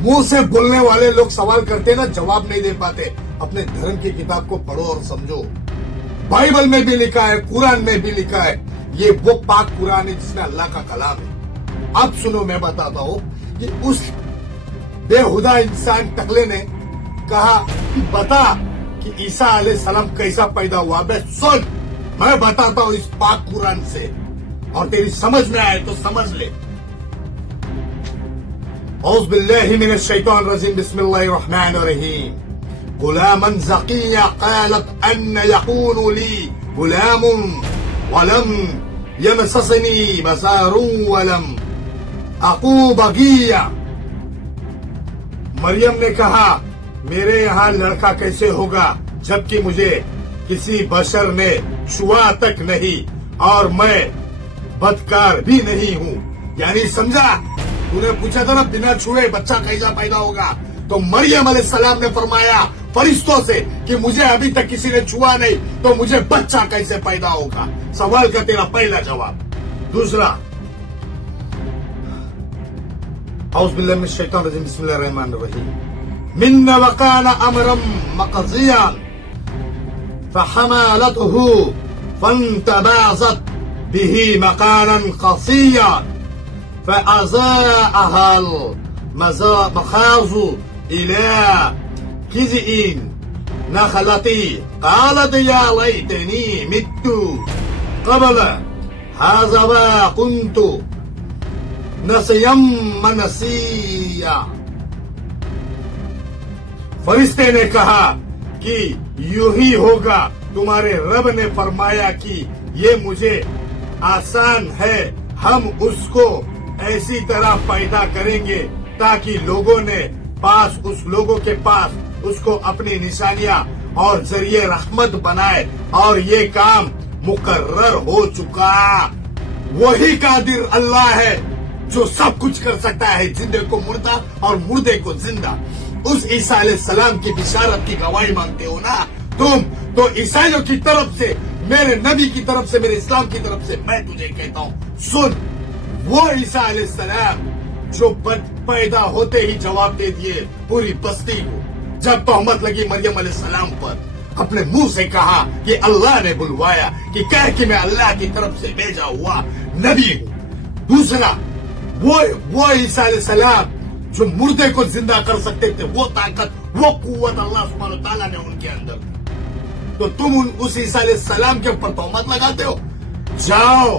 मुंह से बोलने वाले लोग सवाल करते ना, जवाब नहीं दे पाते। अपने धर्म की किताब को पढ़ो और समझो। बाइबल में भी लिखा है, कुरान में भी लिखा है, ये वो पाक कुरान है जिसमें अल्लाह का कलाम है। अब सुनो, मैं बताता हूँ कि उस बेहुदा इंसान टकले ने कहा कि बता कि ईसा अलैहिस्सलाम कैसा पैदा हुआ। बे सुन, मैं बताता हूँ इस पाक कुरान से, और तेरी समझ में आए तो समझ ले। औज़ बिल्लाहि मिनश शैतानिर रजीम, बिस्मिल्लाहिर रहमानिर रहीम। गुलामन ज़किया क़ालत अन्न यकूनु ली गुलामुन वलम यमससनी बसारुन वलम अकू बगिया। मरियम ने कहा, मेरे यहाँ लड़का कैसे होगा जबकि मुझे किसी बशर ने छुआ तक नहीं और मैं बदकार भी नहीं हूँ। यानी समझा, तूने पूछा था ना बिना छुए बच्चा कैसा पैदा होगा, तो मरियम अलैहिस्सलाम ने फरमाया फरिश्तों से कि मुझे अभी तक किसी ने छुआ नहीं, तो मुझे बच्चा कैसे पैदा होगा। सवाल का तेरा पहला जवाब। दूसरा, औज़ बिल्लाहि मिनश शैतानिर रजीम, बिस्मिल्लाहिर रहमानिर रहीम। मिन वकाना अमरम मक़ज़ियन फहमलतहु फंतबाज़त बिही मकानन क़सिय्यन فأزاءها المخاض إلى جذع نخلة قالت يا ليتني مت قبل هذا وكنت نسيا منسيا۔ फरिश्ते ने कहा कि यूं ही होगा, तुम्हारे रब ने फरमाया कि ये मुझे आसान है, हम उसको ऐसी तरह पैदा करेंगे ताकि लोगों के पास उसको अपनी निशानियां और जरिए रहमत बनाए, और ये काम मुकर्रर हो चुका। वही कादिर अल्लाह है जो सब कुछ कर सकता है, जिंदे को मुर्दा और मुर्दे को जिंदा। उस ईसा अलैहिस्सलाम की बिशारत की गवाही मांगते हो ना तुम, तो ईसाइयों की तरफ से, मेरे नबी की तरफ से, मेरे इस्लाम की तरफ से मैं तुझे कहता हूँ, सुन, वो ईसा अलैहिस्सलाम जो पैदा होते ही जवाब दे दिए पूरी बस्ती को, जब तोहमत लगी मरियम अलैहिस्सलाम पर, अपने मुंह से कहा कि अल्लाह ने बुलवाया, कि कह कि मैं अल्लाह की तरफ से भेजा हुआ नबी हूँ। दूसरा, वो ईसा अलैहिस्सलाम जो मुर्दे को जिंदा कर सकते थे, वो ताकत, वो कुव्वत अल्लाह सुब्हानहू व तआला ने उनके अंदर दी, तो तुम उस ईसा अलैहिस्सलाम के ऊपर तोहमत लगाते हो। जाओ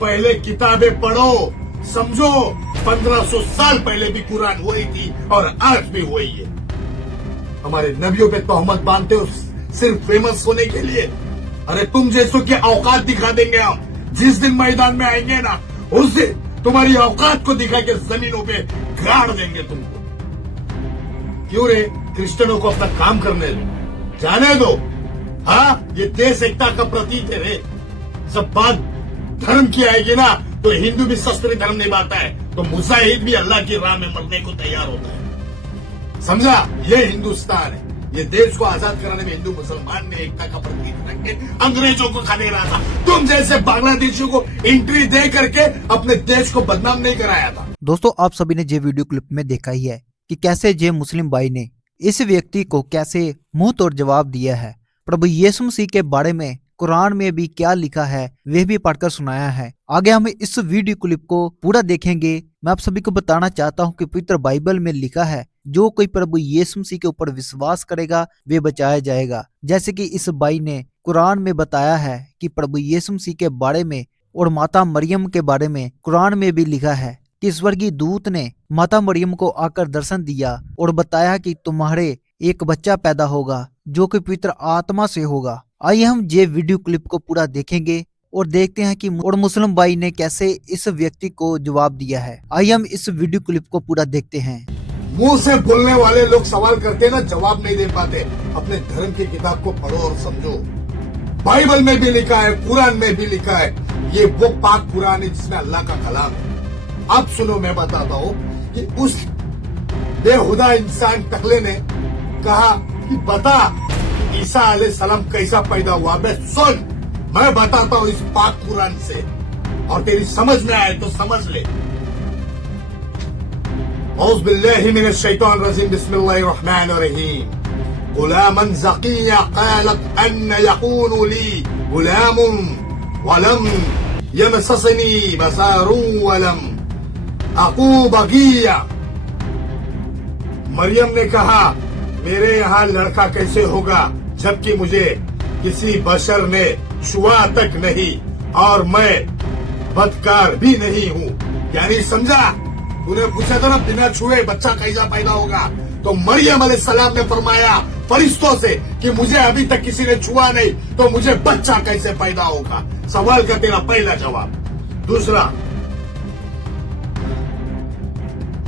पहले किताबें पढ़ो, समझो। 1500 साल पहले भी कुरान वही थी और आज भी वही है। हमारे नबियों पे तोहमत बांधते हो सिर्फ फेमस होने के लिए। अरे तुम जैसों की औकात दिखा देंगे हम, जिस दिन मैदान में आएंगे ना, उस दिन तुम्हारी औकात को दिखा के जमीनों पे गाड़ देंगे तुमको। क्यों रे, क्रिश्चियनों को अपना काम करने दो, जाने दो। हाँ, ये देश एकता का प्रतीक है रे। जब बात धर्म की आएगी ना, तो हिंदू भी शस्त्र धर्म निभाता है, तो मुजाहिद भी अल्लाह की राह में मरने को तैयार होता है। समझा, ये हिंदुस्तान है। ये देश को आजाद कराने में हिंदू मुसलमान ने एकता का प्रतीक रख के अंग्रेजों को खाने रहा था। तुम जैसे बांग्लादेशियों को एंट्री दे करके अपने देश को बदनाम नहीं कराया था। दोस्तों, आप सभी ने ये वीडियो क्लिप में देखा ही है कि कैसे ये मुस्लिम भाई ने इस व्यक्ति को कैसे मुंह तोड़ जवाब दिया है। प्रभु यीशु मसीह के बारे में कुरान में भी क्या लिखा है वह भी पढ़कर सुनाया है। आगे हम इस वीडियो क्लिप को पूरा देखेंगे। मैं आप सभी को बताना चाहता हूं कि पवित्र बाइबल में लिखा है, जो कोई प्रभु यीशु मसीह के ऊपर विश्वास करेगा वे बचाया जाएगा। जैसे कि इस भाई ने कुरान में बताया है कि प्रभु यीशु मसीह के बारे में और माता मरियम के बारे में कुरान में भी लिखा है कि स्वर्गीय दूत ने माता मरियम को आकर दर्शन दिया और बताया कि तुम्हारे एक बच्चा पैदा होगा जो कि पवित्र आत्मा से होगा। आइए हम ये वीडियो क्लिप को पूरा देखेंगे और देखते हैं कि मुस्लिम भाई ने कैसे इस व्यक्ति को जवाब दिया है। आइए हम इस वीडियो क्लिप को पूरा देखते हैं। मुंह से बोलने वाले लोग सवाल करते ना, जवाब नहीं दे पाते। अपने धर्म की किताब को पढ़ो और समझो। बाइबल में भी लिखा है, कुरान में भी लिखा है, ये वो पाक कुरान है जिसमें अल्लाह का कलाम है। अब सुनो, मैं बताता हूँ कि उस बेहुदा इंसान टकले ने कहा कि बता कि ईसा अलैहिस्सलाम कैसा पैदा हुआ। बे सुन, मैं बताता हूँ इस पाक कुरान से, और तेरी समझ में आए तो समझ ले। أعوذ بالله من الشيطان الرجيم بسم الله الرحمن الرحيم غلاما زكيا قالت أن يكون لي غلام ولم يمسسني بشر ولم أكو بغيا मरियम ने कहा मेरे यहाँ लड़का कैसे होगा जबकि मुझे किसी बशर ने छुआ तक नहीं और मैं बदकार भी नहीं हूँ। यानी समझा, तूने पूछा था ना बिना छुए बच्चा कैसा पैदा होगा, तो मरियम अलैहिस्सलाम ने फरमाया फरिश्तों से कि मुझे अभी तक किसी ने छुआ नहीं तो मुझे बच्चा कैसे पैदा होगा। सवाल का तेरा पहला जवाब। दूसरा,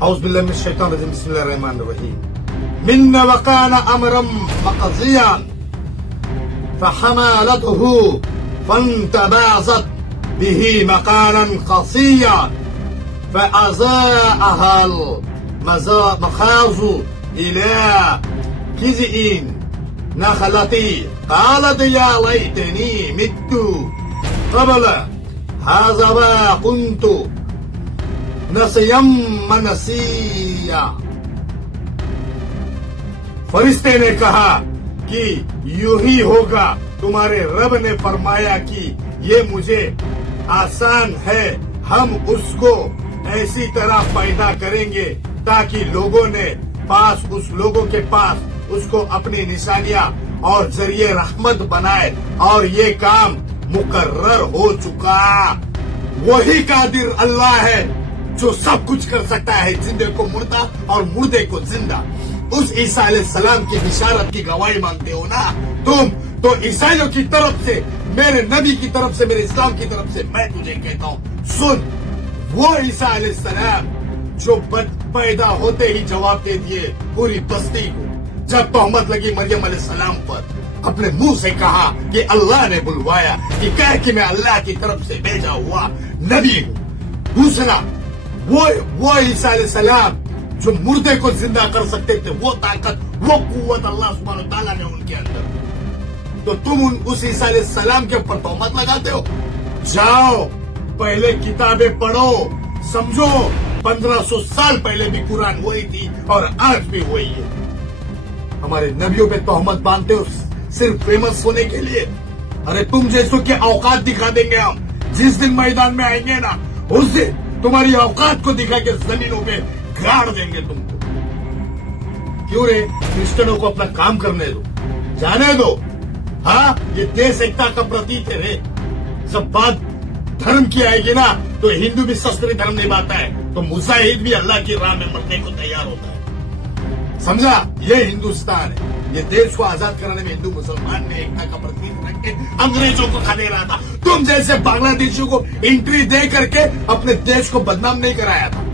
أعوذ بالله من الشيطان الرجيم بسم الله الرحمن الرحيم من وكان أمرا مقضيا فحملته فانتبذت به مكانا قصيا فأزاءها المخاض إلى جذع نخلة قالت يا ليتني مت قبل هذا وكنت नसयम मनसिया। फरिश्ते ने कहा कि यूं ही होगा, तुम्हारे रब ने फरमाया कि ये मुझे आसान है, हम उसको ऐसी तरह पैदा करेंगे ताकि लोगों के पास उसको अपनी निशानियां और जरिए रहमत बनाए, और ये काम मुकर्रर हो चुका। वही कादिर अल्लाह है जो सब कुछ कर सकता है, जिंदे को मुर्दा और मुर्दे को जिंदा। उस ईसा अलैहिस्सलाम की बिशारत की गवाही मांगते हो ना तुम, तो ईसाइयों की तरफ से, मेरे नबी की तरफ से, मेरे इस्लाम की तरफ से मैं तुझे कहता हूँ, सुन, वो ईसा अलैहिस्सलाम जो पैदा होते ही जवाब दे दिए पूरी बस्ती को, जब तोहमत लगी मरियम अलैहिस्सलाम पर, अपने मुंह से कहा कि अल्लाह ने बुलवाया, कि कह कि मैं अल्लाह की तरफ से भेजा हुआ नबी हूँ। दूसरा, वो ईसा अलैहिस्सलाम जो मुर्दे को जिंदा कर सकते थे, वो ताकत, वो कुव्वत अल्लाह सुब्हानहू तआला ने उनके अंदर, तो तुम उस ईसा अलैहिस्सलाम के ऊपर तोहमत लगाते हो। जाओ पहले किताबें पढ़ो, समझो 1500 साल पहले भी कुरान वही थी और आज भी वही है। हमारे नबियों पे तोहमत बांधते हो सिर्फ फेमस होने के लिए। अरे तुम जैसों के औकात दिखा देंगे हम, जिस दिन मैदान में आएंगे ना, उस दिन तुम्हारी औकात को दिखा के जमीनों पे गाड़ देंगे तुमको। क्यों रे, क्रिश्चियनों को अपना काम करने दो, जाने दो। हाँ, ये देश एकता का प्रतीक है रे। जब बात धर्म की आएगी ना, तो हिंदू भी शस्त्र धर्म निभाता है, तो मुजाहिद भी अल्लाह की राह में मरने को तैयार होता है। समझा, ये हिंदुस्तान है। ये देश को आजाद कराने में हिंदू मुसलमान ने एकता का प्रतीक रख के अंग्रेजों को खा दे रहा था। तुम जैसे बांग्लादेशियों को एंट्री दे करके अपने देश को बदनाम नहीं कराया था।